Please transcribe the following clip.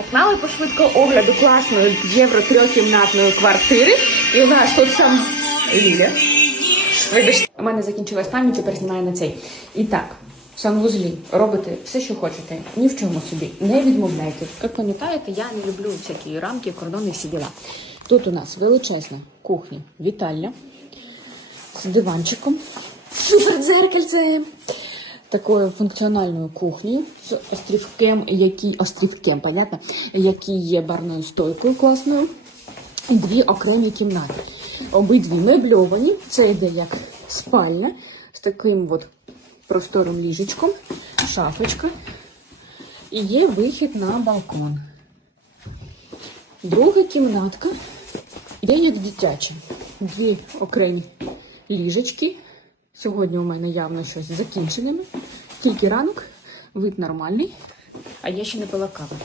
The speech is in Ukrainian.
Погнали по швидко огляду класної євро трьохкімнатної квартири. І у нас тут сам Ліля. Вибачте, у мене закінчилась пам'ять, тепер знімаю на цей. І так, в санвузлі робите все, що хочете, ні в чому собі, не відмовляйте. Як пам'ятаєте, я не люблю всякі рамки, кордони, всі діла. Тут у нас величезна кухня, вітальня з диванчиком, супер дзеркальцем, такою функціональною кухнею з острівком, який острівком, понятно, який є барною стойкою класною. І дві окремі кімнати. Обидві мебльовані. Це йде як спальня з таким от просторим ліжечком, шафочка. І є вихід на балкон. Друга кімнатка йде як дитяча. Дві окремі ліжечки. Сьогодні у мене явно щось з. Тільки ранок, вид нормальний, а я ще не пила кави.